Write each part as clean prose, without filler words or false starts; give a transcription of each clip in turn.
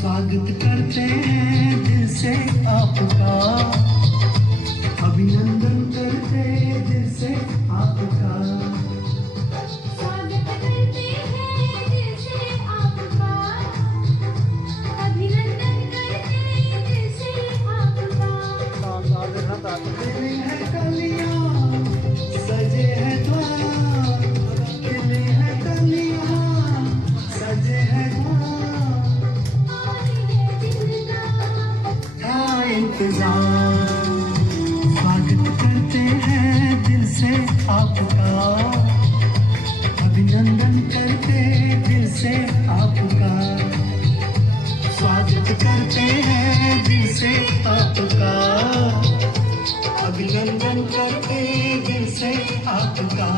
स्वागत करते हैं दिल से आपका, अभिनंदन करते हैं दिल से आपका। स्वागत करते हैं दिल से आपका, अभिनंदन करते हैं दिल से आपका। खिली है कलियां, सजे हैं द्वार, खिली है कलियां, सजे हैं द्वार। स्वागत करते हैं दिल से आपका, अभिनंदन करते दिल से आपका। स्वागत करते हैं दिल से आपका, अभिनंदन करते दिल से आपका।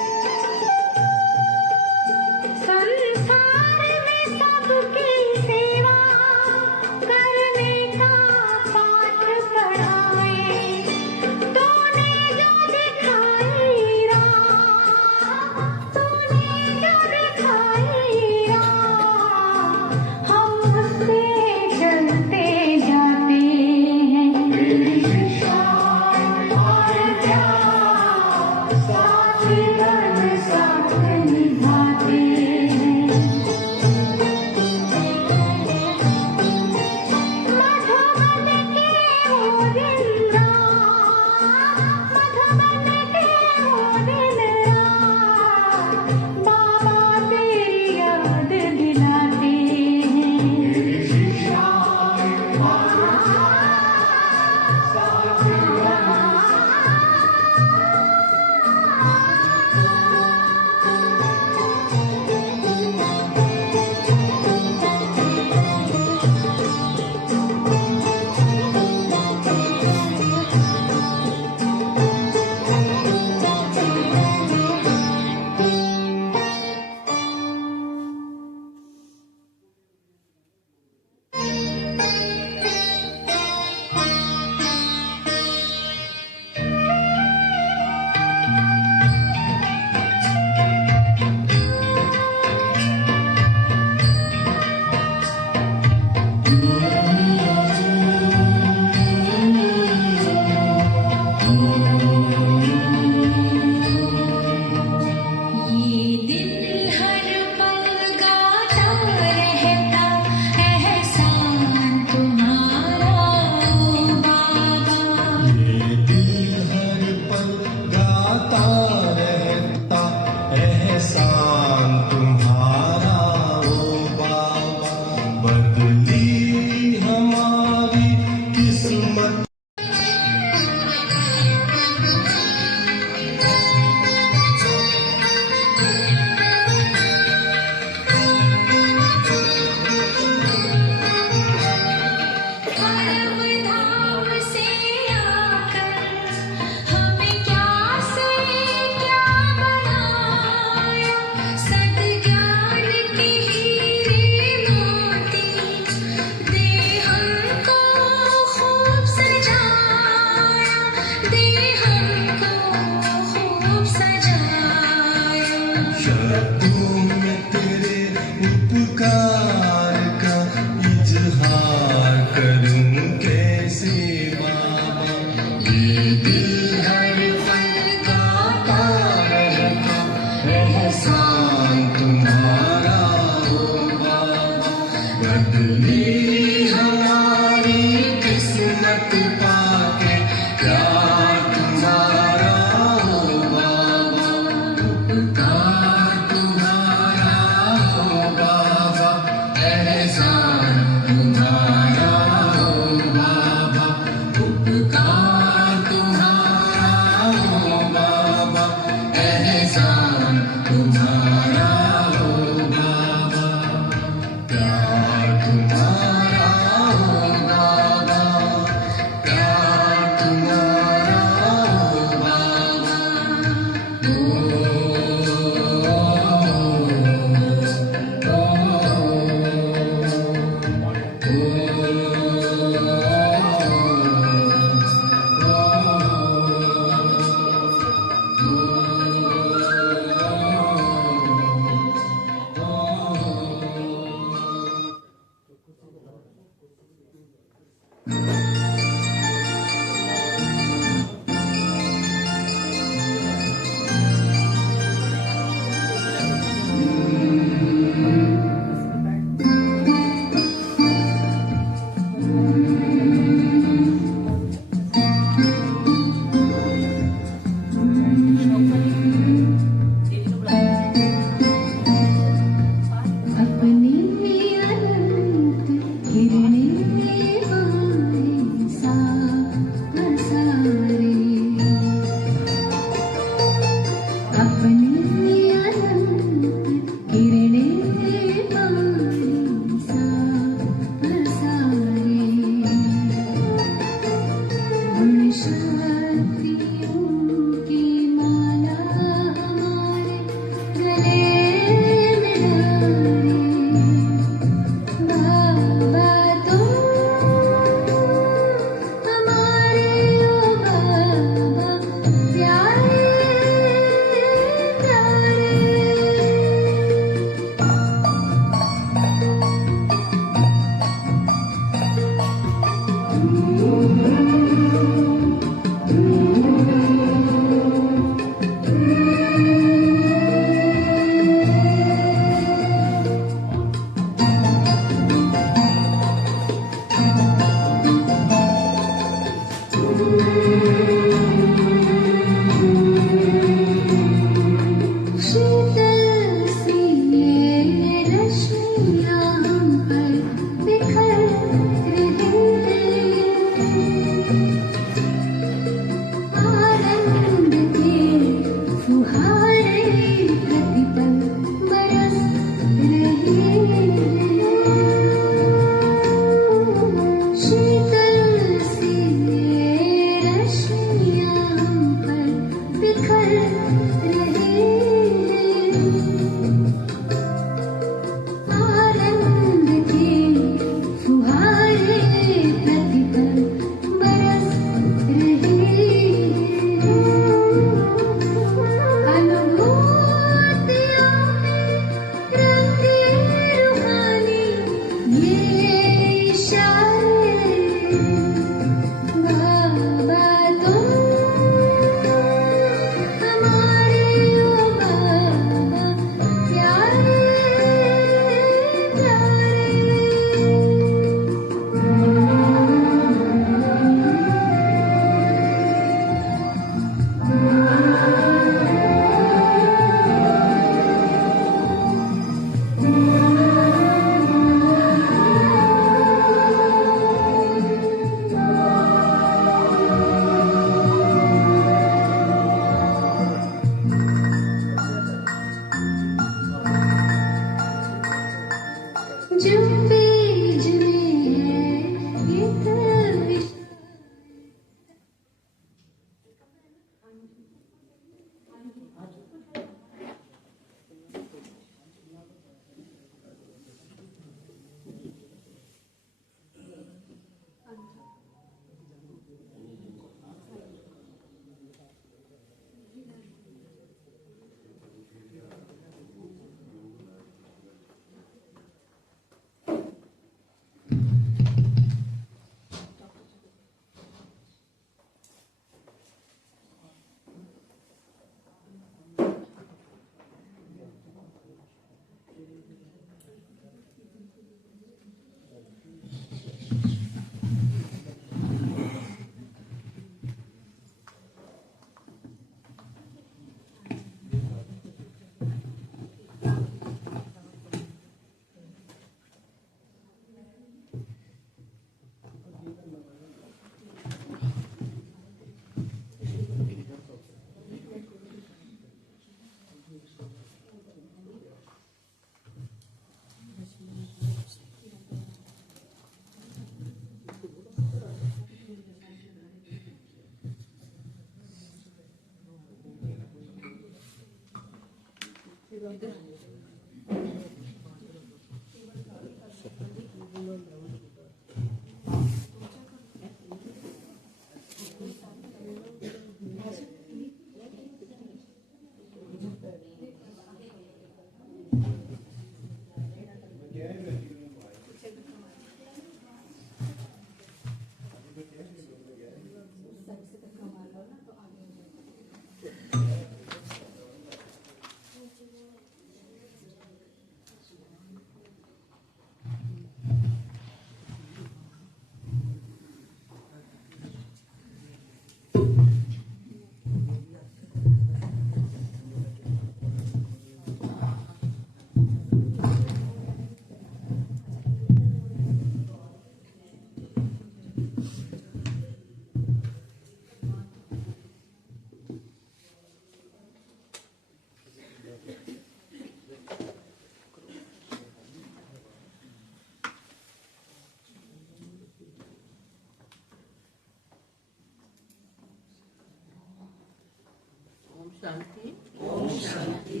शांति। ओम शांति।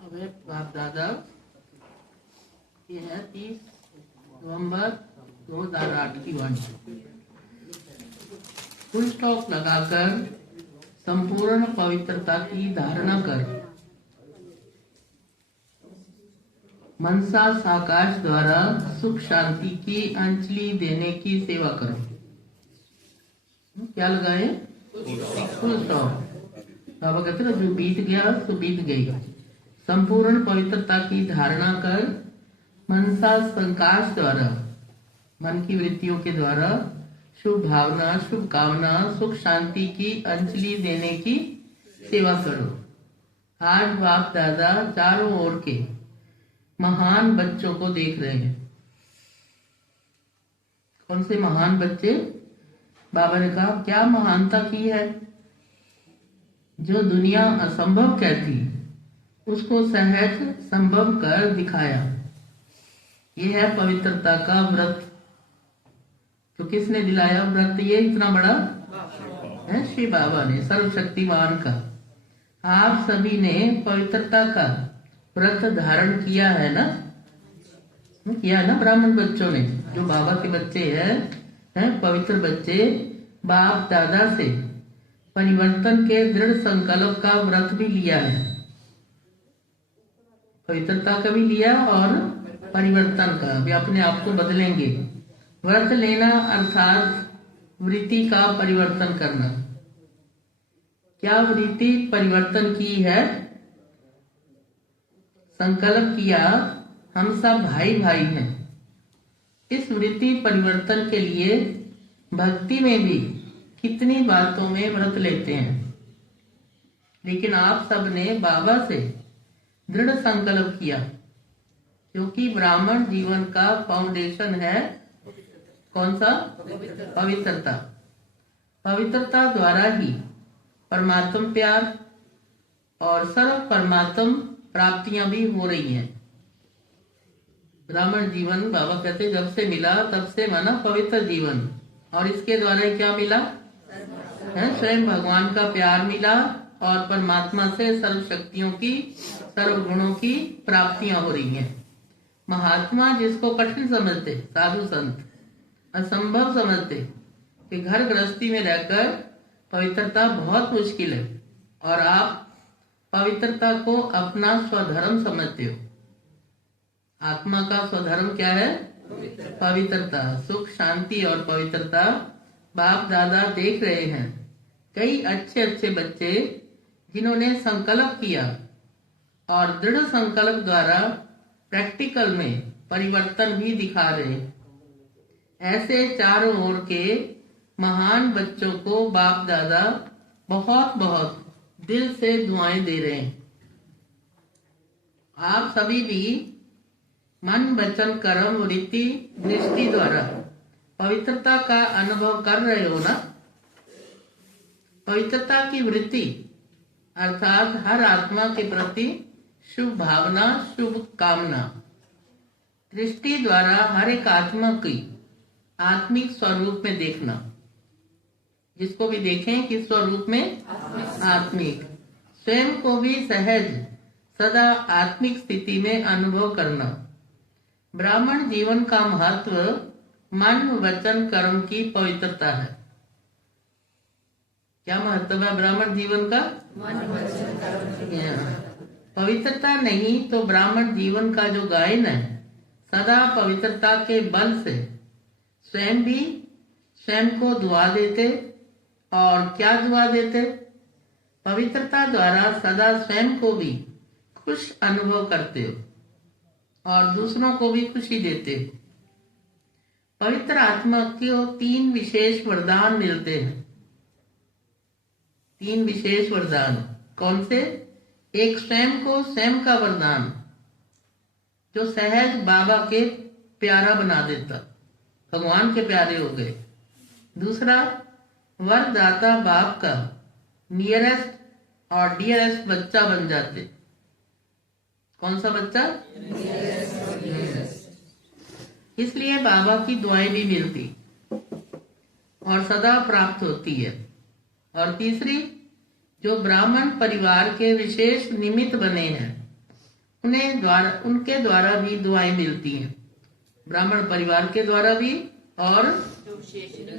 अब है बाप दादा, ये है 30 नवंबर 2008 की वाणी। फुल स्टॉप लगाकर संपूर्ण पवित्रता की धारणा कर मनसा साकाश द्वारा सुख शांति की अंजलि देने की सेवा करो। क्या लगाए? Full stop. बाबा कहते ना, जो बीत गया सो बीत गई। संपूर्ण पवित्रता की धारणा कर मनसा संकाश द्वारा, मन की वृत्तियों के द्वारा शुभ भावना, शुभ कामना, सुख शांति की अंजलि देने की सेवा करो। आज बाप दादा चारों ओर के महान बच्चों को देख रहे हैं। कौन से महान बच्चे? बाबा ने कहा क्या महानता की है। जो दुनिया असंभव कहती उसको सहज संभव कर दिखाया। ये है पवित्रता का व्रत। तो किसने दिलाया व्रत? ये इतना बड़ा है श्री बाबा ने, सर्वशक्तिमान का। आप सभी ने पवित्रता का व्रत धारण किया है ना? किया ना ब्राह्मण बच्चों ने, जो बाबा के बच्चे हैं पवित्र बच्चे, बाप दादा से परिवर्तन के दृढ़ संकल्प का व्रत भी लिया है। पवित्रता का भी लिया और परिवर्तन का भी, अपने आप को बदलेंगे। व्रत लेना अर्थात वृत्ति का परिवर्तन करना। क्या वृत्ति परिवर्तन की है? संकल्प किया हम सब भाई भाई हैं। इस वृत्ति परिवर्तन के लिए भक्ति में भी कितनी बातों में व्रत लेते हैं, लेकिन आप सब ने बाबा से दृढ़ संकल्प किया, क्योंकि ब्राह्मण जीवन का फाउंडेशन है कौन सा? पवित्रता। पवित्रता द्वारा ही परमात्म प्यार और सर्व परमात्म प्राप्तियां भी हो रही हैं। ब्राह्मण जीवन बाबा कहते जब से मिला तब से माना पवित्र जीवन, और इसके द्वारा क्या मिला? है, स्वयं भगवान का प्यार मिला और परमात्मा से सर्व शक्तियों की, सर्व गुणों की प्राप्तियां हो रही हैं। महात्मा जिसको कठिन समझते, साधु संत असंभव समझते कि घर गृहस्थी में रहकर पवित्रता बहुत मुश्किल है, और आप पवित्रता को अपना स्वधर्म समझते हो। आत्मा का स्वधर्म क्या है? पवित्रता, सुख, शांति और पवित्रता। बाप दादा देख रहे हैं कई अच्छे अच्छे बच्चे जिन्होंने संकल्प किया और दृढ़ संकल्प द्वारा प्रैक्टिकल में परिवर्तन भी दिखा रहे हैं। ऐसे चारों ओर के महान बच्चों को बाप दादा बहुत बहुत दिल से दुआएं दे रहे हैं। आप सभी भी मन, वचन, कर्म, वृत्ति, दृष्टि द्वारा पवित्रता का अनुभव कर रहे हो ना। पवित्रता की वृत्ति अर्थात हर आत्मा के प्रति शुभ भावना, शुभ कामना। दृष्टि द्वारा हर एक आत्मा की आत्मिक स्वरूप में देखना, जिसको भी देखें किस स्वरूप में? आत्मिक। स्वयं को भी सहज सदा आत्मिक स्थिति में अनुभव करना। ब्राह्मण जीवन का महत्व मन, वचन, कर्म की पवित्रता है। क्या महत्व है ब्राह्मण जीवन का? पवित्रता नहीं तो ब्राह्मण जीवन का जो गायन है, सदा पवित्रता के बल से स्वयं भी स्वयं को दुआ देते। और क्या दुआ देते? पवित्रता द्वारा सदा स्वयं को भी खुश अनुभव करते हो और दूसरों को भी खुशी देते हो। पवित्र आत्मा को 3 विशेष वरदान मिलते हैं। 3 विशेष वरदान कौन से? एक स्वयं को स्वयं का वरदान जो सहज बाबा के प्यारा बना देता, भगवान के प्यारे हो गए। दूसरा वरदाता बाप का नियरेस्ट और डियरेस्ट बच्चा बन जाते। कौन सा बच्चा? इसलिए बाबा की दुआएं भी मिलती और सदा प्राप्त होती है। और तीसरी, जो ब्राह्मण परिवार के विशेष निमित्त बने हैं उनके द्वारा भी दुआएं मिलती हैं। ब्राह्मण परिवार के द्वारा भी और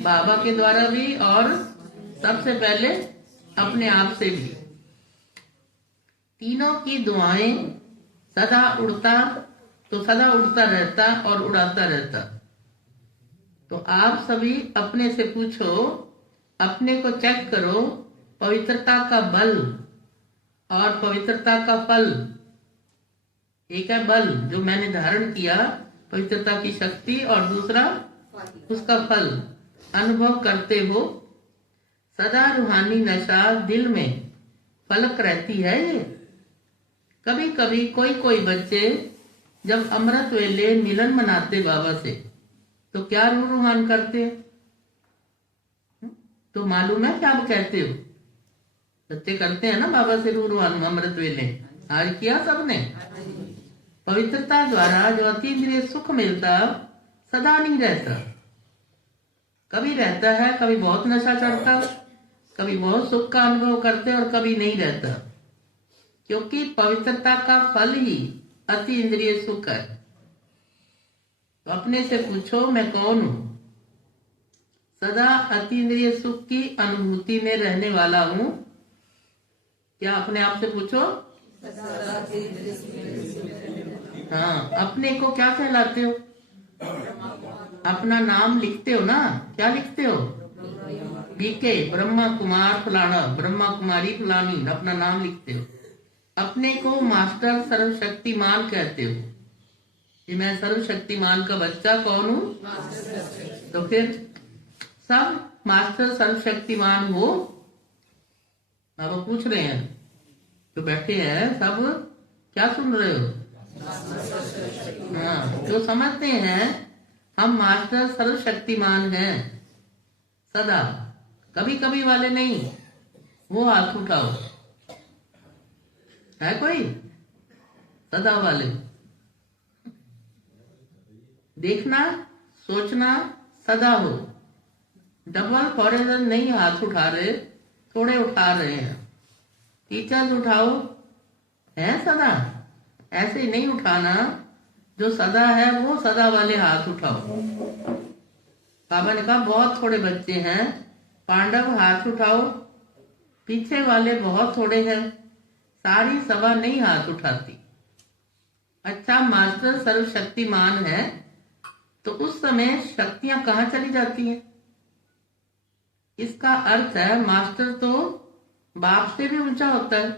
बाबा के द्वारा भी और सबसे पहले अपने आप से भी। तीनों की दुआएं सदा उड़ता रहता और उड़ाता रहता। तो आप सभी अपने से पूछो, अपने को चेक करो, पवित्रता का बल और पवित्रता का फल। एक है बल जो मैंने धारण किया, पवित्रता की शक्ति, और दूसरा उसका फल अनुभव करते हो। सदा रूहानी नशा दिल में फलक रहती है। ये कभी कभी कोई बच्चे जब अमृत वेले मिलन मनाते बाबा से तो क्या रूहान करते? तो मालूम है क्या कहते हो? बच्चे करते हैं ना बाबा से रूहान अमृत वेले। आज किया सबने। पवित्रता द्वारा जो अतीन्द्रिय सुख मिलता सदा नहीं रहता। कभी रहता है, कभी बहुत नशा चढ़ता, कभी बहुत सुख का अनुभव करते और कभी नहीं रहता, क्योंकि पवित्रता का फल ही अति इंद्रिय सुख है। तो अपने से पूछो, मैं कौन हूं? सदा अति इंद्रिय सुख की अनुभूति में रहने वाला हूं। क्या अपने आप से पूछो। हाँ, अपने को क्या कहलाते हो? अपना नाम लिखते हो ना। क्या लिखते हो? बीके ब्रह्मा कुमार फलाना, ब्रह्मा कुमारी फलानी, अपना नाम लिखते हो। अपने को मास्टर सर्वशक्तिमान कहते हो कि मैं सर्वशक्तिमान का बच्चा कौन हूँ? तो फिर सब मास्टर सर्वशक्तिमान हो। अब पूछ रहे हैं जो बैठे हैं सब, क्या सुन रहे हो? हाँ, जो समझते हैं हम मास्टर सर्वशक्तिमान हैं सदा, कभी कभी वाले नहीं, वो हाथ उठाओ। है कोई? सदा वाले। देखना सोचना सदा हो, डबल फॉरेनर नहीं हाथ उठा रहे, थोड़े उठा रहे हैं। टीचर्स उठाओ, है सदा, ऐसे ही नहीं उठाना। जो सदा है वो सदा वाले हाथ उठाओ। बाबा ने कहा बहुत थोड़े बच्चे हैं, पांडव हाथ उठाओ, पीछे वाले बहुत थोड़े हैं, सारी सभा नहीं हाथ उठाती। अच्छा, मास्टर सर्वशक्तिमान है तो उस समय शक्तियां कहाँ चली जाती हैं? इसका अर्थ है मास्टर तो बाप से भी ऊंचा होता है।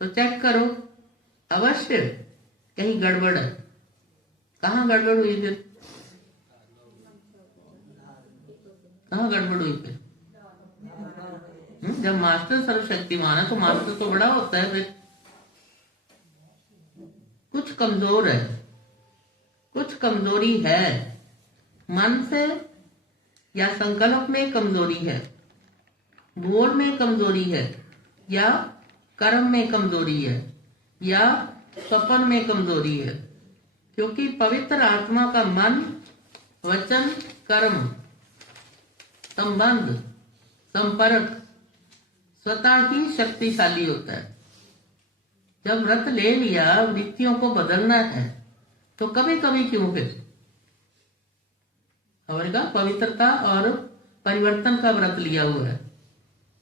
तो चेक करो, अवश्य कहीं गड़बड़ है। कहाँ गड़बड़ हुई फिर? कहाँ गड़बड़ हुई फिर? जब मास्टर सर्वशक्तिमान है तो मास्टर तो बड़ा होता है, फिर कुछ कमजोर है, कुछ कमजोरी है। मन से या संकल्प में कमजोरी है, बोल में कमजोरी है, या कर्म में कमजोरी है, या स्वप्न में कमजोरी है। क्योंकि पवित्र आत्मा का मन, वचन, कर्म, संबंध, संपर्क स्वतः ही शक्तिशाली होता है। जब व्रत ले लिया, वृत्तियों को बदलना है, तो कभी कभी क्यों फिर? हमारे का पवित्रता और परिवर्तन का व्रत लिया हुआ है,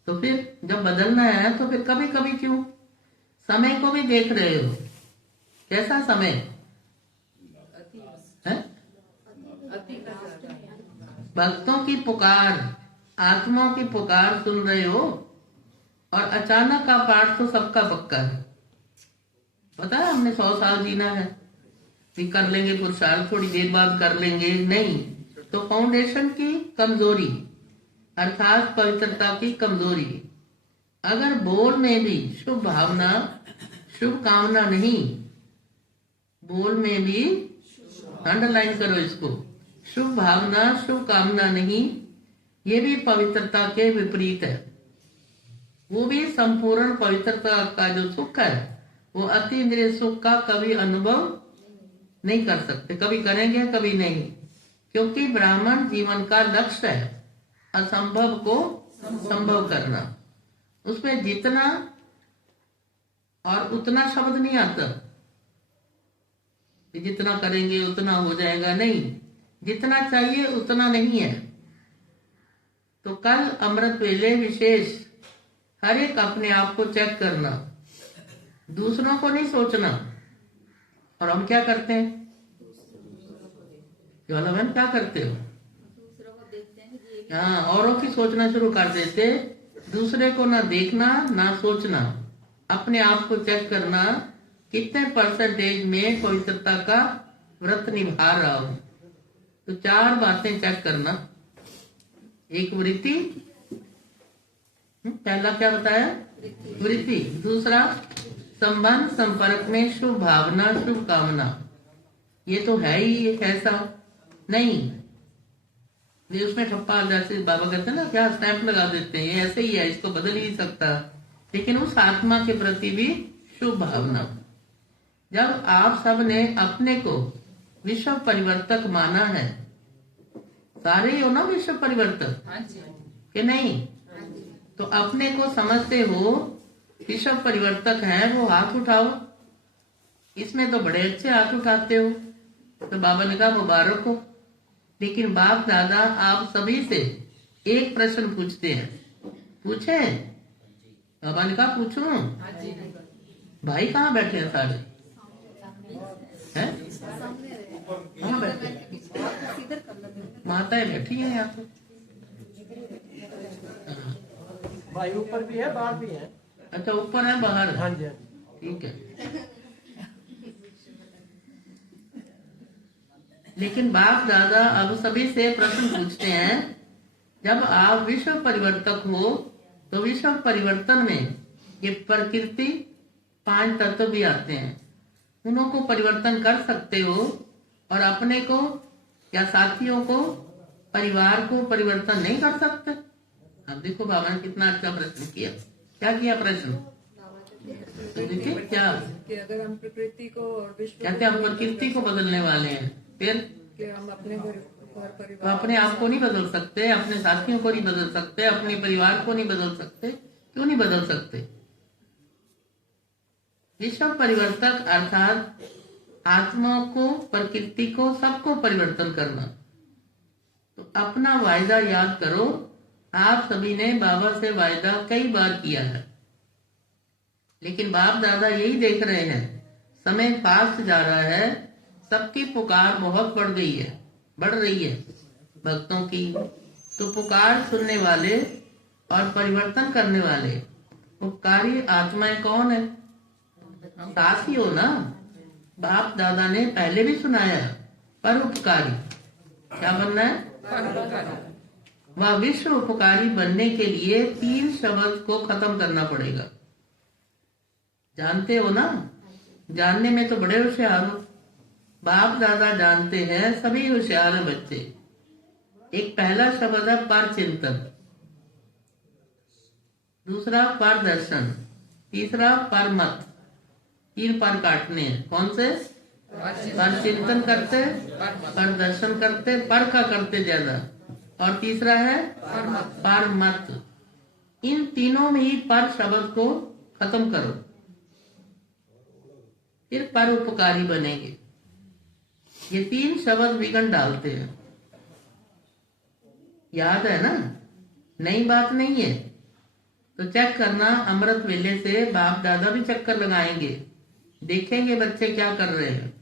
तो फिर जब बदलना है तो फिर कभी कभी क्यों? समय को भी देख रहे हो, कैसा समय है? भक्तों की पुकार, आत्माओं की पुकार सुन रहे हो, और अचानक का पाठ तो सबका पक्का है। पता है हमने 100 साल जीना है, भी कर लेंगे पुरुषार्थ, थोड़ी देर बाद कर लेंगे, नहीं। तो फाउंडेशन की कमजोरी अर्थात पवित्रता की कमजोरी। अगर बोल में भी शुभ भावना, शुभ कामना नहीं, बोल में भी अंडरलाइन करो इसको, शुभ भावना, शुभ कामना नहीं, ये भी पवित्रता के विपरीत है। वो भी संपूर्ण पवित्रता का जो सुख है, वो अति इंद्रिय सुख का कभी अनुभव नहीं कर सकते। कभी करेंगे, कभी नहीं। क्योंकि ब्राह्मण जीवन का लक्ष्य है असंभव को संभव करना। उसमें जितना और उतना शब्द नहीं आता कि जितना करेंगे उतना हो जाएगा, नहीं। जितना चाहिए उतना नहीं है। तो कल अमृत वेले विशेष हर एक अपने आप को चेक करना, दूसरों को नहीं सोचना। और हम क्या करते हैं? बहन क्या करते हो? हाँ, औरों की सोचना शुरू कर देते, दूसरे को ना देखना ना सोचना। अपने आप को चेक करना, कितने परसेंटेज में पवित्रता का व्रत निभा रहा हूं। तो 4 बातें चेक करना। एक वृत्ति, पहला क्या बताया? वृत्ति। दूसरा संबंध, संपर्क में शुभ भावना, शुभ कामना। ये तो है ही ऐसा नहीं, ये उसमें ठप्पा, जैसे बाबा कहते हैं ना, क्या स्टैंप लगा देते हैं, ये ऐसे ही है, इसको बदल ही नहीं सकता। लेकिन उस आत्मा के प्रति भी शुभ भावना। जब आप सब ने अपने को विश्व परिवर्तक माना है, सारे ही हो ना विश्व परिवर्तक, कि नहीं? तो अपने को समझते हो विश्व परिवर्तक है, वो हाथ उठाओ। इसमें तो बड़े अच्छे हाथ उठाते हो। तो बाबा ने कहा मुबारक हो। लेकिन बाप दादा आप सभी से एक प्रश्न पूछते हैं। पूछे? बाबा ने कहा पूछूं? भाई कहाँ बैठे हैं सारे? हैं? कहाँ बैठे? माताएं बैठी हैं यहाँ पे। भाई ऊपर भी है, बाहर भी है। अच्छा, ऊपर है, बाहर? हाँ जी, ठीक है। लेकिन बाप दादा अब सभी से प्रश्न पूछते हैं, जब आप विश्व परिवर्तक हो तो विश्व परिवर्तन में ये प्रकृति 5 तत्व भी आते हैं, उन्हों को परिवर्तन कर सकते हो और अपने को या साथियों को, परिवार को परिवर्तन नहीं कर सकते? अब देखो बाबा ने कितना अच्छा प्रश्न किया। क्या किया प्रश्न? तो देखिए क्या कि अगर हम प्रकृति को और विश्व कहते हैं, हम प्रकृति को बदलने वाले हैं, फिर कि हम अपने को तो अपने आप को नहीं बदल सकते, अपने साथियों को नहीं बदल सकते, अपने परिवार को नहीं बदल सकते। क्यों नहीं बदल सकते? विश्व परिवर्तक अर्थात आत्मा को, प्रकृति को, सबको परिवर्तन करना। तो अपना वायदा याद करो। आप सभी ने बाबा से वायदा कई बार किया है, लेकिन बाप दादा यही देख रहे हैं, समय फास्ट जा रहा है, सबकी पुकार बहुत बढ़ रही है भक्तों की। तो पुकार सुनने वाले और परिवर्तन करने वाले उपकारी आत्माएं कौन है? साथ ही हो ना। बाप दादा ने पहले भी सुनाया, परोपकारी। क्या बनना है? वह विश्व उपकारी बनने के लिए 3 शब्द को खत्म करना पड़ेगा। जानते हो ना? जानने में तो बड़े होशियार हो। बाप दादा जानते हैं, सभी होशियार हैं बच्चे। एक पहला शब्द है पर चिंतन, दूसरा पर दर्शन, तीसरा पर मत। 3 पर काटने हैं। कौन से? पर चिंतन करते, पर दर्शन करते, पर का करते ज्यादा, और तीसरा है पर मत। इन तीनों में ही पर शब्द को खत्म करो, फिर परोपकारी बनेंगे। ये 3 शब्द विघ्न डालते हैं। याद है ना? नई बात नहीं है। तो चेक करना, अमृत वेले से बाप दादा भी चक्कर लगाएंगे, देखेंगे बच्चे क्या कर रहे हैं।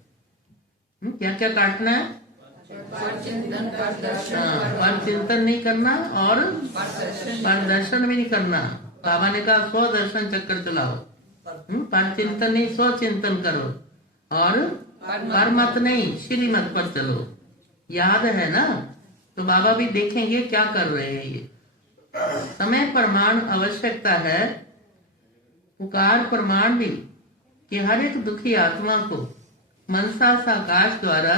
क्या क्या काटना है? पर चिंतन नहीं करना और पर दर्शन भी नहीं करना। बाबा ने कहा 100 दर्शन चक्कर चलाओ। पर चिंतन नहीं, 100 चिंतन करो, और पर मत नहीं, श्रीमत पर चलो। याद है ना? तो बाबा भी देखेंगे क्या कर रहे हैं ये। समय प्रमाण आवश्यकता है, पुकार प्रमाण भी, कि हर एक दुखी आत्मा को मनसा साकाश द्वारा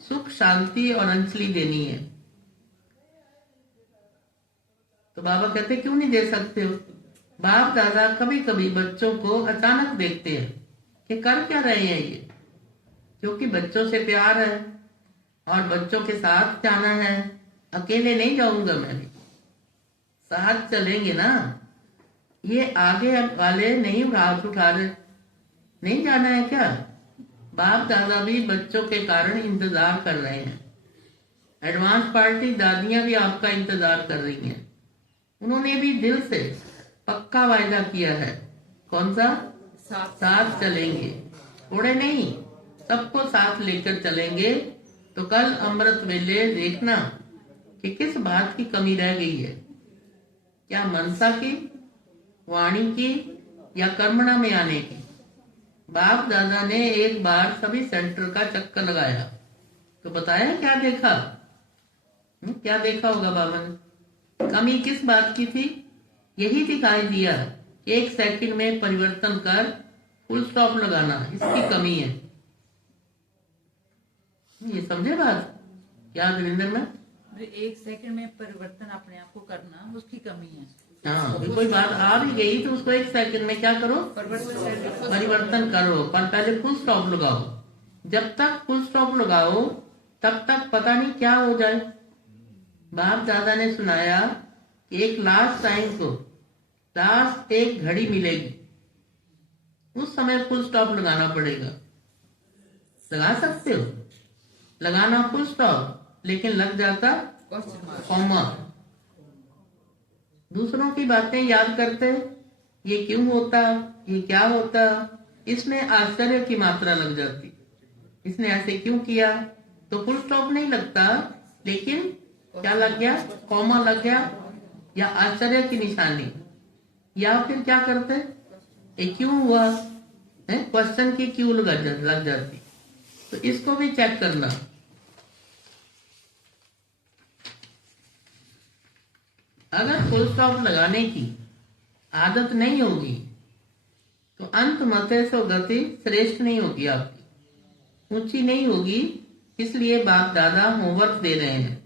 सुख, शांति और अंजलि देनी है। तो बाबा कहते क्यों नहीं दे सकते हो? बाप दादा कभी कभी बच्चों को अचानक देखते हैं कि कर क्या रहे हैं ये, क्योंकि बच्चों से प्यार है और बच्चों के साथ जाना है। अकेले नहीं जाऊंगा मैं, साथ चलेंगे ना। ये आगे वाले नहीं हाथ उठा रहे, नहीं जाना है क्या? बाप दादा भी बच्चों के कारण इंतजार कर रहे हैं। एडवांस पार्टी दादियां भी आपका इंतजार कर रही हैं। उन्होंने भी दिल से पक्का वायदा किया है। कौन सा? साथ चलेंगे, थोड़े नहीं, सबको साथ लेकर चलेंगे। तो कल अमृत वेले देखना कि किस बात की कमी रह गई है। क्या मनसा की, वाणी की, या कर्मणा में आने की? बाप दादा ने एक बार सभी सेंटर का चक्कर लगाया तो बताया क्या देखा। क्या देखा होगा बाबा ने? कमी किस बात की थी? यही दिखाई दिया, 1 सेकंड में परिवर्तन कर फुल स्टॉप लगाना, इसकी कमी है। ये समझे बात? क्या वीरेंद्र में? 1 सेकंड में परिवर्तन अपने आप को करना, उसकी कमी है। हाँ, कोई बात आ भी गई तो उसको 1 सेकंड में क्या करो? परिवर्तन करो, पर पहले फुल स्टॉप लगाओ। जब तक फुल स्टॉप लगाओ तब तक पता नहीं क्या हो जाए। बाप दादा ने सुनाया कि एक लास्ट टाइम को, लास्ट एक घड़ी मिलेगी, उस समय फुल स्टॉप लगाना पड़ेगा। लगा सकते हो? लगाना फुल स्टॉप, लेकिन लग जाता कॉमा। दूसरों की बातें याद करते, ये क्यों होता, ये क्या होता, इसमें आश्चर्य की मात्रा लग जाती। इसने ऐसे क्यों किया, तो फुल स्टॉप नहीं लगता, लेकिन क्या लग गया? कॉमा लग गया, या आश्चर्य की निशानी। या फिर क्या करते, ये क्यों हुआ है, क्वेश्चन की क्यों लग जाती। तो इसको भी चेक करना। अगर फुल स्टॉप लगाने की आदत नहीं होगी तो अंत मते सो गति श्रेष्ठ नहीं होगी, आपकी ऊंची नहीं होगी। इसलिए बाप दादा होमवर्क दे रहे हैं,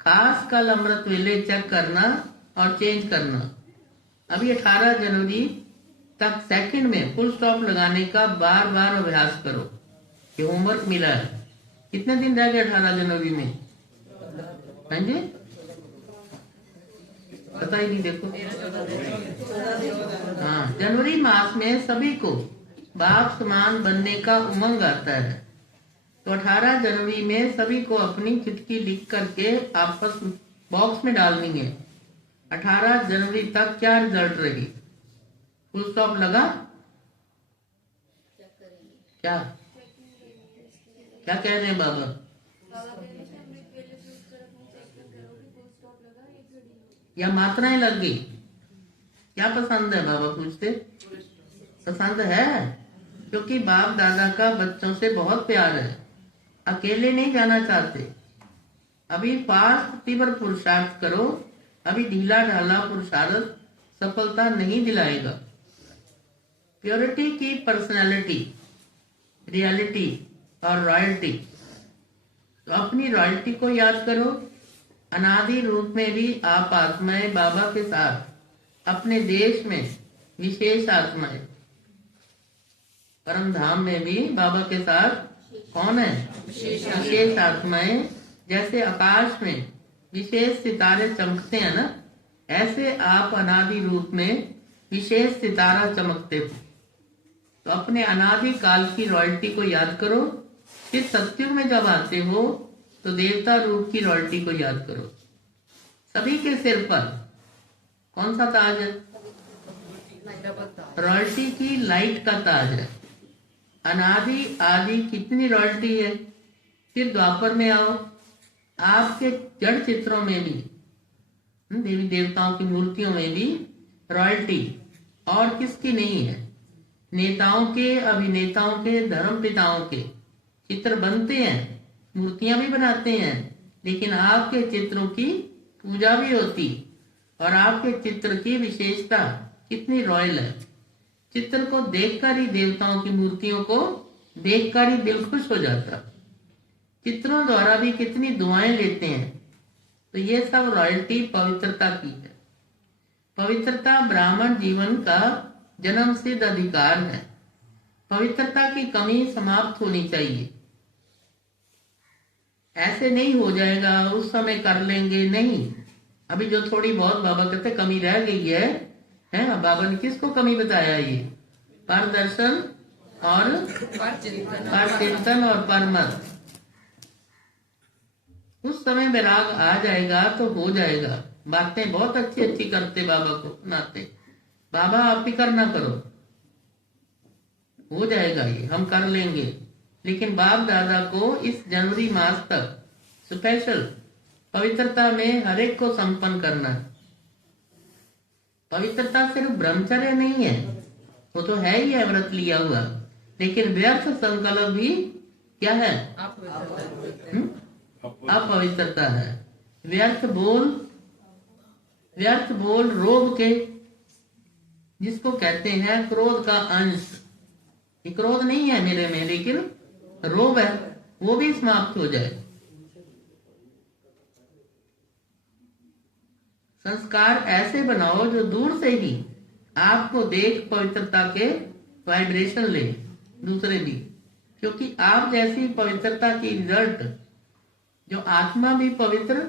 खास कल अमृत वेले चेक करना और चेंज करना। अभी 18 जनवरी तक सेकंड में फुल स्टॉप लगाने का बार बार अभ्यास करो। ये होमवर्क मिला है। कितने दिन रह गए 18 जनवरी में? हाँ जी, पता ही नहीं। देखो, हाँ, जनवरी मास में सभी को बाप समान बनने का उमंग आता है। तो 18 जनवरी में सभी को अपनी चिट्ठी लिख करके आपस बॉक्स में डालनी है। 18 जनवरी तक क्या रिजल्ट रही, फुल स्टॉप लगा क्या? क्या कह रहे हैं बाबा? या मात्राएं लग गई? क्या पसंद है बाबा पूछते? पसंद है, क्योंकि बाप दादा का बच्चों से बहुत प्यार है, अकेले नहीं जाना चाहते। अभी फास्ट तीव्र पुरुषार्थ करो, अभी ढीला ढाला पुरुषार्थ सफलता नहीं दिलाएगा। प्योरिटी की पर्सनालिटी, रियलिटी और रॉयल्टी। तो अपनी रॉयल्टी को याद करो। अनादि रूप में भी आप आत्माएं बाबा के साथ, अपने देश में विशेष आत्माएं, परम धाम में भी बाबा के साथ कौन है? विशेष आत्माएं। जैसे आकाश में विशेष सितारे चमकते हैं ना, ऐसे आप अनादि रूप में विशेष सितारा चमकते थे। तो अपने अनादि काल की रॉयल्टी को याद करो। फिर सत्युग में जब आते हो तो देवता रूप की रॉयल्टी को याद करो। सभी के सिर पर कौन सा ताज है? रॉयल्टी की लाइट का ताज है। अनादि आदि कितनी रॉयल्टी है। फिर द्वापर में आओ, आपके जड़ चित्रों में भी, देवी देवताओं की मूर्तियों में भी रॉयल्टी और किसकी नहीं है? नेताओं के, अभिनेताओं के, धर्म पिताओं के चित्र बनते हैं, मूर्तियां भी बनाते हैं, लेकिन आपके चित्रों की पूजा भी होती। और आपके चित्र की विशेषता कितनी रॉयल है। चित्र को देखकर ही, देवताओं की मूर्तियों को देखकर ही दिल खुश हो जाता। चित्रों द्वारा भी कितनी दुआएं लेते हैं। तो ये सब रॉयल्टी पवित्रता की है। पवित्रता ब्राह्मण जीवन का जन्म सिद्ध अधिकार है। पवित्रता की कमी समाप्त होनी चाहिए। ऐसे नहीं हो जाएगा, उस समय कर लेंगे, नहीं। अभी जो थोड़ी बहुत बाबा कहते कमी रह गई है बाबा ने किसको कमी बताया? ये पर दर्शन और पर चिंतन और पर मत। उस समय विराग आ जाएगा तो हो जाएगा। बातें बहुत अच्छी अच्छी करते, बाबा को सुनाते, बाबा आप फिक्र ना करो, हो जाएगा, ये हम कर लेंगे। लेकिन बाप दादा को इस जनवरी मास तक स्पेशल पवित्रता में हर एक को संपन्न करना है। पवित्रता सिर्फ ब्रह्मचर्य नहीं है, वो तो है ही है, व्रत लिया हुआ, लेकिन व्यर्थ संकल्प भी क्या है? अपवित्रता है। व्यर्थ बोल रोग के, जिसको कहते हैं क्रोध का अंश। ये क्रोध नहीं है मेरे में, लेकिन रोग है, वो भी समाप्त हो जाए। संस्कार ऐसे बनाओ जो दूर से ही आपको देख पवित्रता के वाइब्रेशन ले दूसरे भी, क्योंकि आप जैसी पवित्रता की रिजल्ट, जो आत्मा भी पवित्र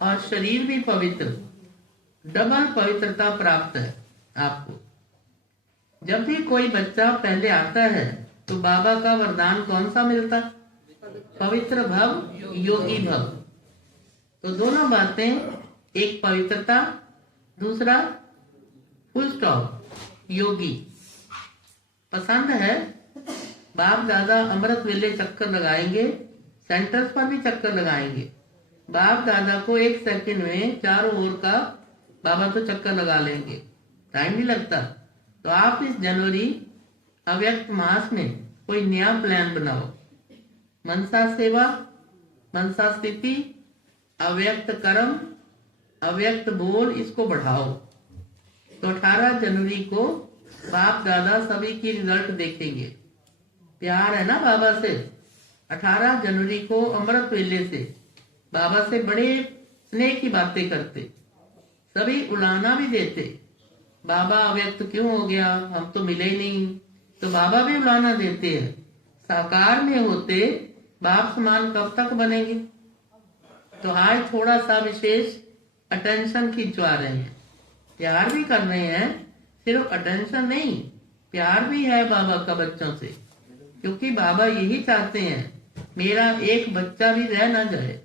और शरीर भी पवित्र, डबल पवित्रता प्राप्त है आपको। जब भी कोई बच्चा पहले आता है तो बाबा का वरदान कौन सा मिलता? पवित्र भव, योगी भव। तो दोनों बातें, एक पवित्रता, दूसरा फुल स्टॉप योगी। पसंद है? बाप दादा अमृत वेले चक्कर लगाएंगे, सेंटर्स पर भी चक्कर लगाएंगे। बाप दादा को 1 सेकंड में चारों ओर का बाबा तो चक्कर लगा लेंगे, टाइम नहीं लगता। तो आप इस जनवरी अव्यक्त मास में कोई नया प्लान बनाओ। मनसा सेवा, मनसा स्थिति, अव्यक्त कर्म, अव्यक्त बोल, इसको बढ़ाओ। तो 18 जनवरी को बाप दादा सभी की रिजल्ट देखेंगे। प्यार है ना बाबा से। 18 जनवरी को अमृत वेले से बाबा से बड़े स्नेह की बातें करते, सभी उड़ाना भी देते। बाबा अव्यक्त क्यों हो गया, हम तो मिले ही नहीं, तो बाबा भी उड़ाना देते हैं। साकार में होते बाप समान कब तक बनेंगे? तो आज थोड़ा सा विशेष अटेंशन खिंचवा रहे हैं, प्यार भी कर रहे हैं, सिर्फ अटेंशन नहीं, प्यार भी है बाबा का बच्चों से, क्योंकि बाबा यही चाहते हैं मेरा एक बच्चा भी रह ना जाए।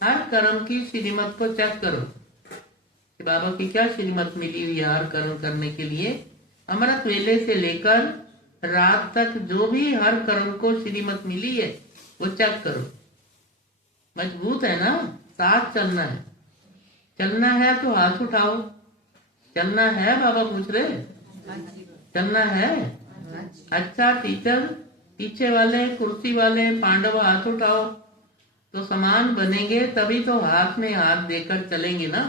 हर कर्म की श्रीमत को चेक करो कि बाबा की क्या श्रीमत मिली हुई है हर कर्म करने के लिए। अमृत वेले से लेकर रात तक जो भी हर कर्म को श्रीमत मिली है वो चेक करो। मजबूत है ना, साथ चलना है। चलना है तो हाथ उठाओ। चलना है, बाबा पूछ रहे, चलना है। अच्छा टीचर, पीछे वाले कुर्सी वाले पांडव हाथ उठाओ, तो समान बनेंगे तभी तो हाथ में हाथ देकर चलेंगे ना।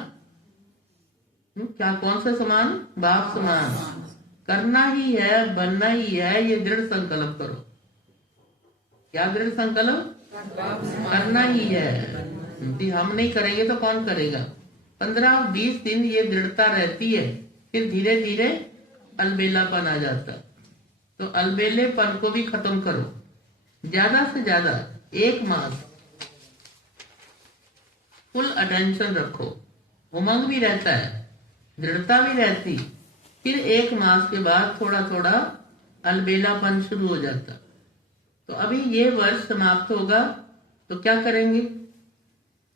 क्या, कौन से समान? बाप समान। करना ही है, बनना ही है, ये दृढ़ संकल्प करो। क्या दृढ़ संकल्प? करना ही है। यदि हम नहीं करेंगे तो कौन करेगा? 15-20 दिन ये दृढ़ता रहती है, फिर धीरे धीरे अलबेलापन आ जाता। तो अलबेलेपन को भी खत्म करो। ज्यादा से ज्यादा 1 मास फुल अटेंशन रखो। उमंग भी रहता है, दृढ़ता भी रहती, फिर 1 मास के बाद थोड़ा थोड़ा अलबेलापन शुरू हो जाता। तो अभी ये वर्ष समाप्त होगा तो क्या करेंगे?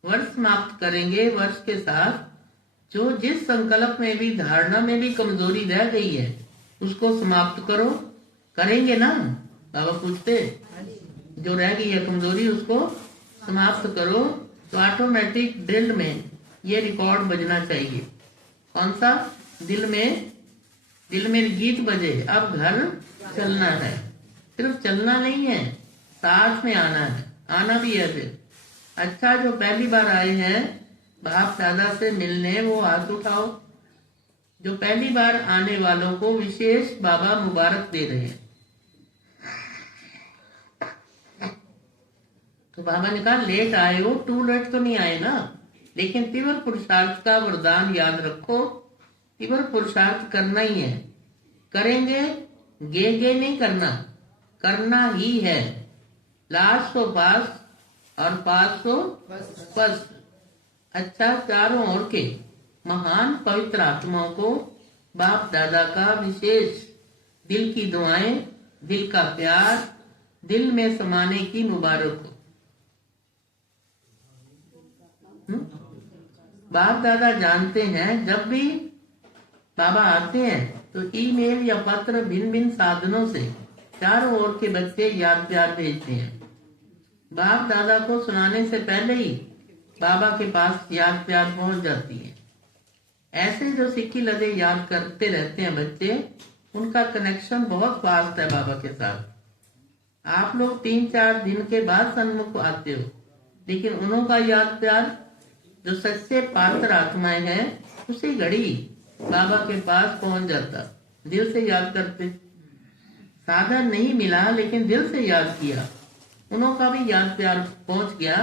वर्ष समाप्त करेंगे। वर्ष के साथ जो जिस संकल्प में भी, धारणा में भी कमजोरी रह गई है उसको समाप्त करो। करेंगे ना? बाबा पूछते, जो रह गई है कमजोरी उसको समाप्त करो। तो ऑटोमेटिक दिल में ये रिकॉर्ड बजना चाहिए। कौन सा? दिल में गीत बजे, अब घर चलना है। सिर्फ चलना नहीं है, साथ में आना है, आना भी है। फिर अच्छा, जो पहली बार आए हैं बाप दादा से मिलने, वो हाथ उठाओ। जो पहली बार आने वालों को विशेष बाबा मुबारक दे रहे हैं। तो बाबा ने कहा लेट आए हो, टू लेट तो नहीं आए ना, लेकिन तीव्र पुरुषार्थ का वरदान याद रखो। तीव्र पुरुषार्थ करना ही है। करेंगे, गे नहीं करना, करना ही है। लास्ट तो पास और पास तो फर्स्ट। अच्छा, चारों ओर के महान पवित्र आत्माओं को बाप दादा का विशेष दिल की दुआएं, दिल का प्यार, दिल में समाने की मुबारक हो। बाप दादा जानते हैं जब भी बाबा आते हैं तो ईमेल या पत्र भिन्न भिन्न साधनों से चारों ओर के बच्चे याद प्यार भेजते हैं। बाप दादा को सुनाने से पहले ही बाबा के पास याद प्यार पहुंच जाती है। ऐसे जो सिक्की लदे याद करते रहते हैं बच्चे, उनका कनेक्शन बहुत फास्ट है बाबा के साथ। आप लोग 3-4 दिन के बाद सन्मुख आते हो, लेकिन उन्हों का याद प्यार, जो सच्चे पात्र आत्माएं हैं, उसी घड़ी बाबा के पास पहुंच जाता। दिल से याद करते, साधन नहीं मिला लेकिन दिल से याद किया, उन्हों का भी याद प्यार पहुंच गया।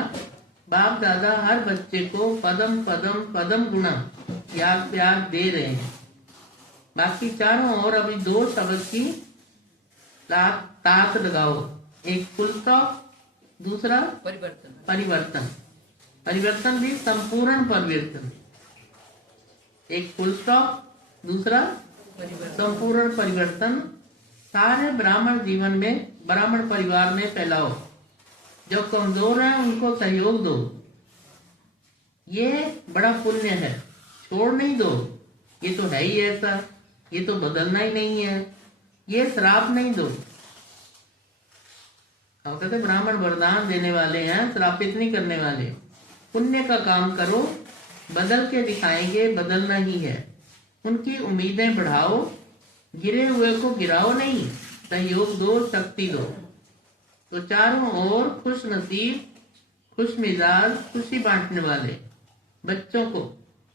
बाप दादा हर बच्चे को पदम पदम पदम गुणा याद प्यार दे रहे हैं। बाकी चारों ओर अभी 2 शब्द की तात लगाओ। एक फुल स्टॉप, दूसरा परिवर्तन। परिवर्तन भी संपूर्ण परिवर्तन। एक फुल स्टॉप, दूसरा संपूर्ण परिवर्तन। सारे ब्राह्मण जीवन में, ब्राह्मण परिवार में फैलाओ। जो कमजोर हैं उनको सहयोग दो। ये बड़ा पुण्य है, छोड़ नहीं दो। ये तो है ही ऐसा, ये तो बदलना ही नहीं है, ये श्राप नहीं दो। हम कहते ब्राह्मण वरदान देने वाले हैं, श्रापित नहीं करने वाले। पुण्य का काम करो, बदल के दिखाएंगे, बदलना ही है। उनकी उम्मीदें बढ़ाओ, गिरे हुए को गिराओ नहीं, सहयोग दो, शक्ति दो। तो चारों ओर खुश नसीब, खुश मिजाज, खुशी बांटने वाले बच्चों को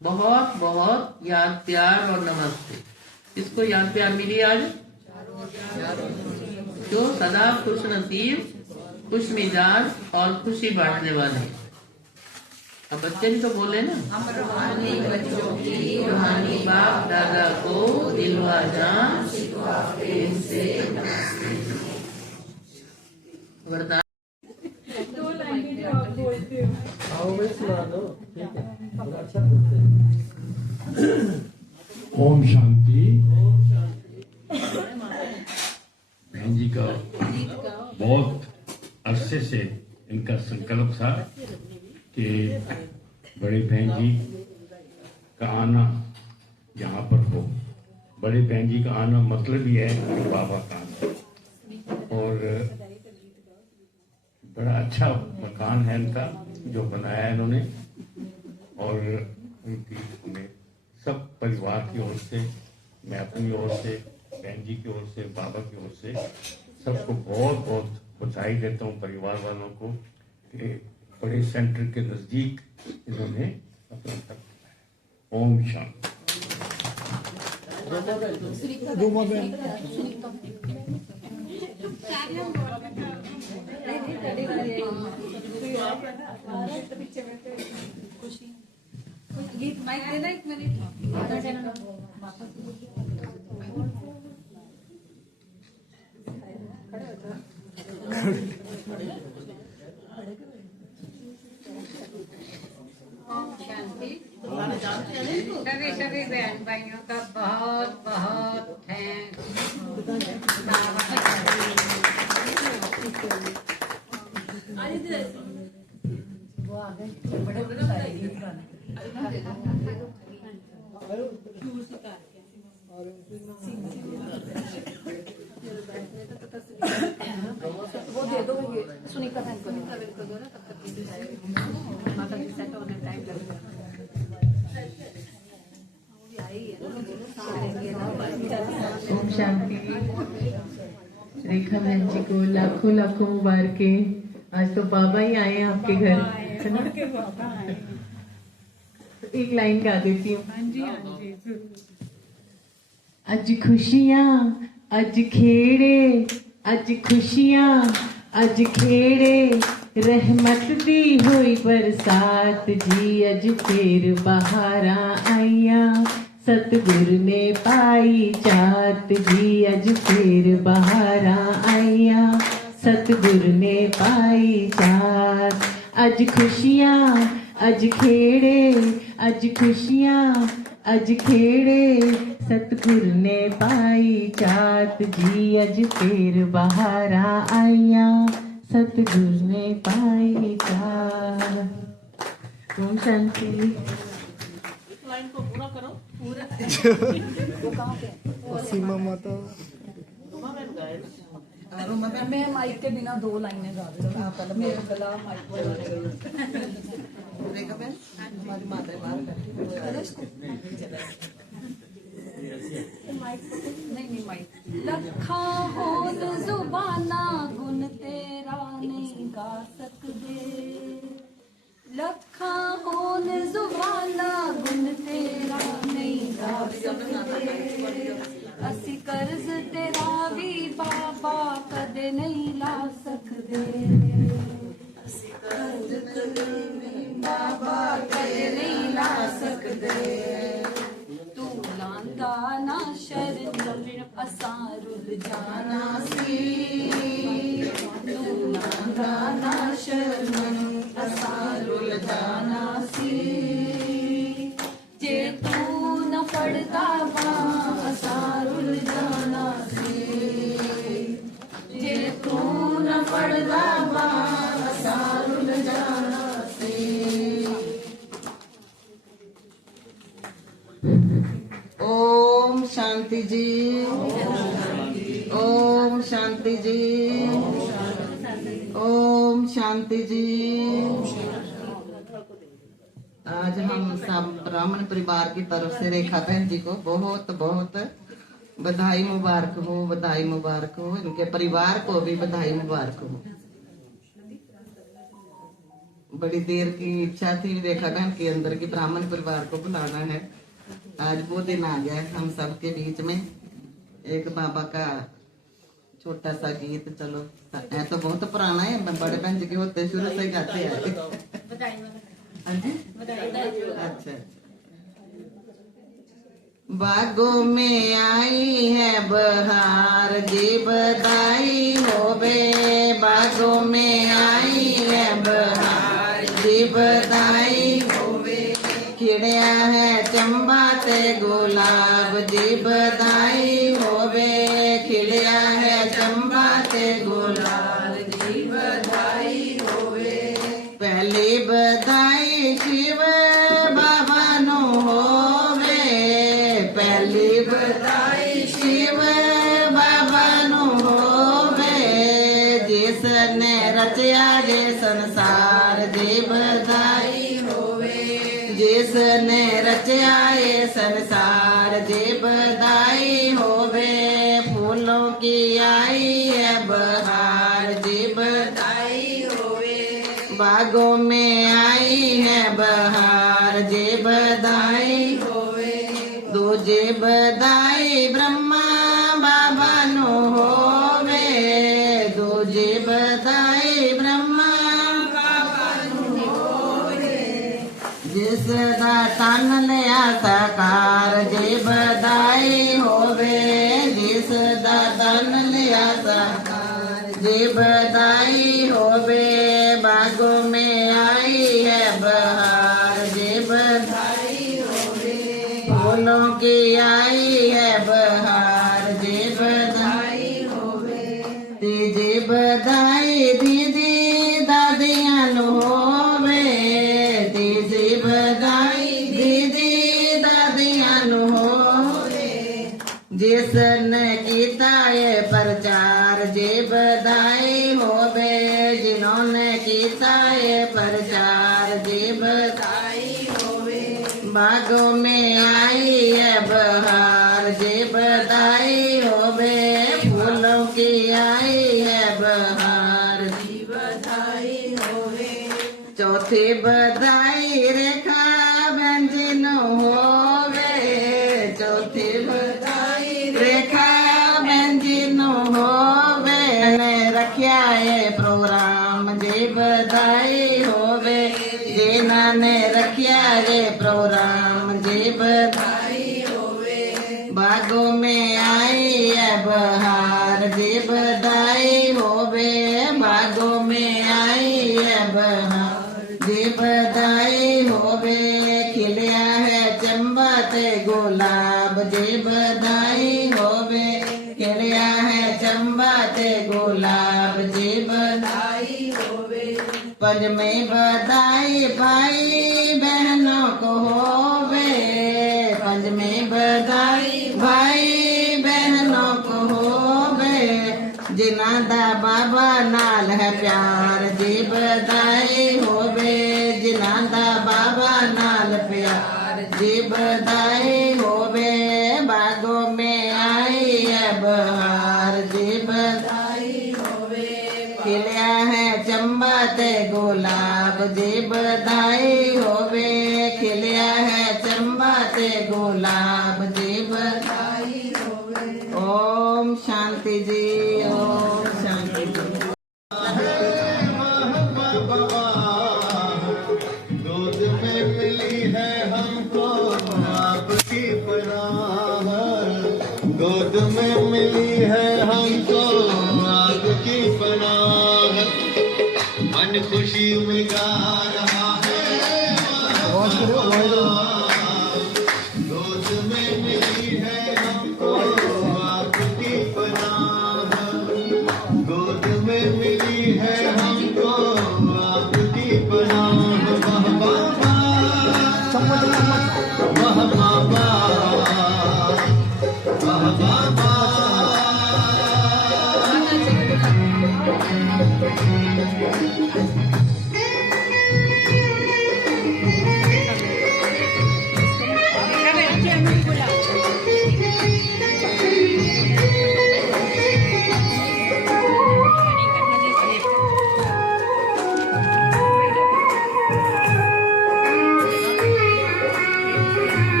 बहुत बहुत याद प्यार और नमस्ते। इसको याद प्यार मिली आज, जो सदा खुश नसीब, खुश मिजाज और खुशी बांटने वाले। अब बच्चे भी तो बोले ना, रूहानी बाप दादा को दिलवा जान वरदान। आओ भाई। बहुत अरसे से इनका संकल्प था कि बड़ी बहन जी का आना यहाँ पर हो। बड़ी बहन जी का आना मतलब ही है कि बाबा का आना। और बड़ा अच्छा मकान है इनका जो बनाया है इन्होंने। और उनकी मैं सब परिवार की ओर से, मैं अपनी ओर से, बहन जी की ओर से, बाबा की ओर से सबको बहुत बहुत बधाई देता हूँ परिवार वालों को कि बड़े सेंटर के नज़दीक इन्होंने अपना घर बनाया। ओम शांति। गीत माइक देना 1 मिनट। सभी सभी बहन भाइयों का बहुत बहुत वो दे दो, ये सुनीता बहन को दो ना, तब तक माता जी सेट होने टाइम लगेगा। ओम शांति। रेखा बहन जी को लाखों लाखों मुबारकें। आज तो बाबा ही आए हैं आपके घर, है ना? तो एक लाइन गा देती हूँ। अज खुशियाँ अज खेड़े, अज खुशियाँ अज खेड़े, रहमत दी हुई बरसात जी। अज फिर बहारां आईयां, सतगुर ने पाई चात जी। अज फिर बहारां आईयां, सतगुर ने पाई चात। अज खुशियाँ अज खेड़े, अज खुशियाँ अज खेड़े, सतगुर ने पाई चात जी। अज फिर बहारां आईयां, सतगुर ने पाई चात। ओम शांति। लाइन को पूरा करो। वो कहाँ पे? सीमा माता मैं माइक के बिना 2 लाइनें गा रही हूँ। मेरा गला माइक नहीं माइक। लखा होन जुबाना गुन तेरा नहीं गा सकदे, लखा होन जुबाना गुन तेरा नहीं गा सकदे। असी कर्ज तेरा भी बाबा कदे नहीं ला सकदे, असी कर्ज तेरा भी बाबा कदे नहीं ला सकदे। तू लांदा ना शरण असां रुल जाना सी, तू लांदा ना शरण असां रुल जाना सी। जे तू न पढ़दा वा असां रुल जाना सी, जे तू न पढ़दा वा असां रुल जाना सी। ओम शांति जी, ओम शांति जी, ओम शांति जी। आज हम सब ब्राह्मण परिवार की तरफ से रेखा बहन जी को बहुत बहुत बधाई मुबारक हो, बधाई मुबारक हो। इनके परिवार को भी बधाई मुबारक हो। बड़ी देर की इच्छा थी रेखा बहन के अंदर की ब्राह्मण परिवार को बुलाना है। आज वो दिन आ गया है हम सबके बीच में। एक बाबा का छोटा सा गीत, चलो है तो बहुत पुराना है, बड़े बहन जी के होते शुरू से गाते हैं। अच्छा, बागों में आई है बहार जी बधाई होवे, बागों में आई है बहार जी बधाई होवे। खिड़िया है चंबा ते गुलाब जी बधाई होवे, खिड़िया है चंबा ते गुलाब रचया जे संसार जे बधाई होवे जिसने रचया ये संसार जे बधाई होवे फूलों की आई है बहार जे बधाई होवे बागों में आई है बहार जे बधाई होवे दूजे बधाई ब्रह्मा बाबा नो होवे दूजे बधाई ब्रह्मा बाबा नो होवे जिसदा तन लिया साकार जे बधाई होवे जिसदा तन लिया साकार जे बधाई होवे बागों में आई है बहार जे बधाई होवे फूलों की आई है बहार जे बधाई होवे तीजे बधाई दीदी दादियां नु होवे तीजे बधाई दीदी दादियां नु होवे जिसने कीता ये प्रचार जे बधाई होवे जिन्होंने कीता ये प्रचार जे बधाई होवे बागों में आई है बहार जे बधाई होवे फूलों की आई है बहार जी बधाई होवे चौथी बधाई रेखा व्यंजन होवे चौथी बधाई रेखा व्यंजन होवे ने रखया ये प्रोग्राम जे बधाई होवे जिन्हा ने रखया ये प्रोग्राम जे बधाई होवे बागों में आई है बहार जे बधाई होवे बागों में आई है बहार जे बधाई होवे खिलिया है चंबा ते गुलाब जे बधाई होवे खिलिया है चंबा ते गुलाब जे बधाई होवे पंजमी बधाई भाई बहनों को होवे पंजमी बधाई भाई बहनों को होवे जिन्हां दा बाबा नाल है प्यार जी बधाई होवे जिन्हां दा बाबा नाल प्यार जी बधाई होवे बागों में आई है बहार जी बधाई होवे खिलिया है चंबा ते गुलाब जी बधाई होवे खिलिया है चंबा ते गुलाब जी बधाई होवे ओम शांति जी ओम शांति जी दूध में मिली है हमको आपकी पनाह गोद में मिली है हमको आपकी पनाह मन खुशी में गा रहा है गोद में मिली है हमको आपकी पनाह गोद में मिली है हमको आपकी पनाह वाह बाबा वाह बाबा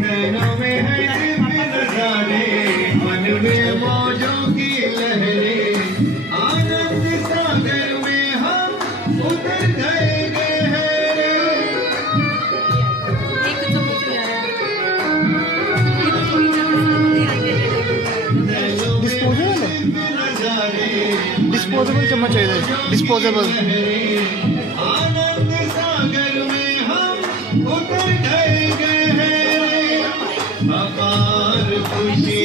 नैनों में है दिव्य नजारे मन में मौजों की लहरें आनंद सागर में हम उतर गए हैं नैनों में दिव्य नजारे डिस्पोजेबल चम्मच चाहिए डिस्पोजेबल आनंद सागर में हम उतर गए हैं अपार खुशी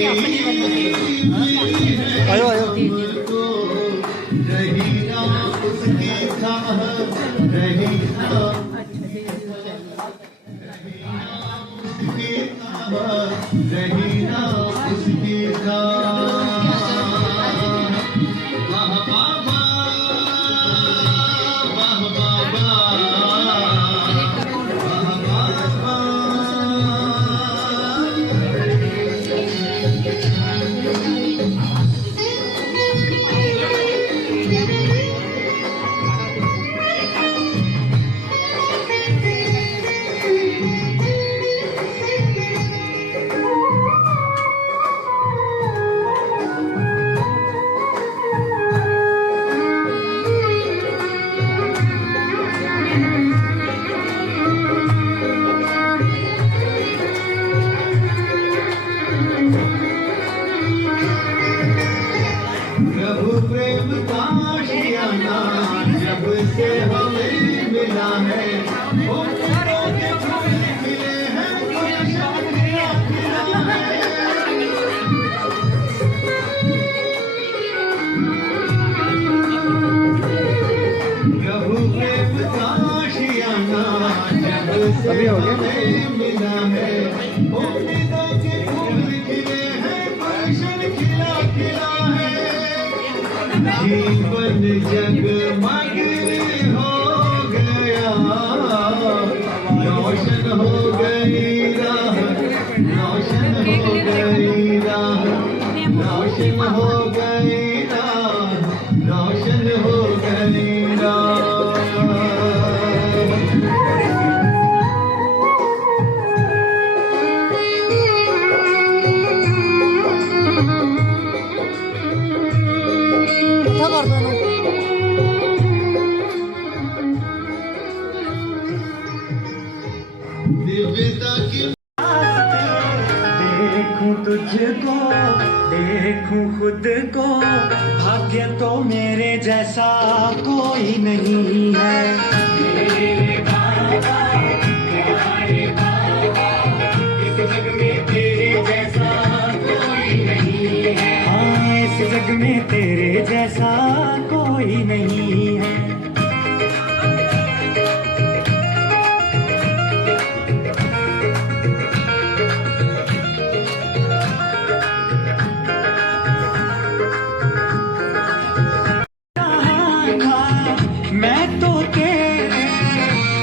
आयो आयो को रही ना उसकी चाह रही ना रही ना उसकी जान। वाह बाबा, वाह बाबा, वाह बाबा। प्रभु प्रेम का आशियाना जब से हमें मिला है, वो फूलों के फूल खिले हैं, गुलशन खिला खिला है। प्रभु प्रेम का आशियाना जब से हमें मिला है, वो फूलों के फूल खिले हैं, गुलशन खिला खिला है। जीवन जगमग हो गया, रोशन हो गई राह, रोशन हो गई राह, रोशन हो गई राह, रोशन हो गई राह। अच्छा कर दो ना। दिव्यता की देखूं तुझको, देखूं खुद को, भाग्य तो मेरे जैसा कोई नहीं है। मेरे बाबा, प्यारे बाबा, इस जग में तेरे जैसा कोई नहीं है। हाँ, इस जग में तेरे जैसा कोई नहीं है। मैं तो तेरे,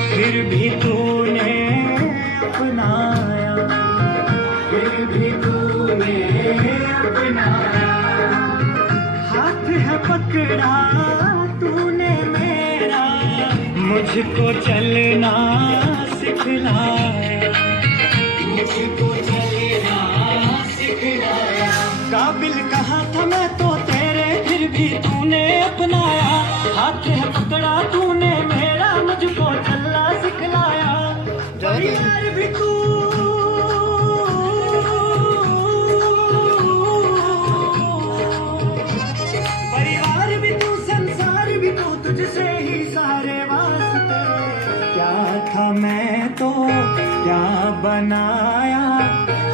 फिर भी तूने अपनाया, फिर भी तूने अपनाया। हाथ है पकड़ा तूने मेरा, मुझको चलना सिखलाया, मुझको चलना सिखलाया। काबिल कहा था मैं तो तेरे, फिर भी तूने अपनाया। हाथ है पकड़ा तूने मेरा, मुझको चलना सिखलाया। परिवार भी तू, परिवार भी तू, संसार भी तू, तुझसे ही सारे वास्ते। क्या था मैं तो क्या बनाया,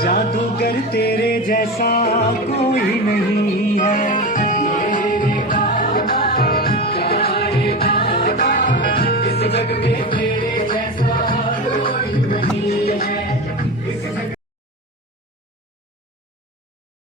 जादूगर तेरे जैसा कोई नहीं।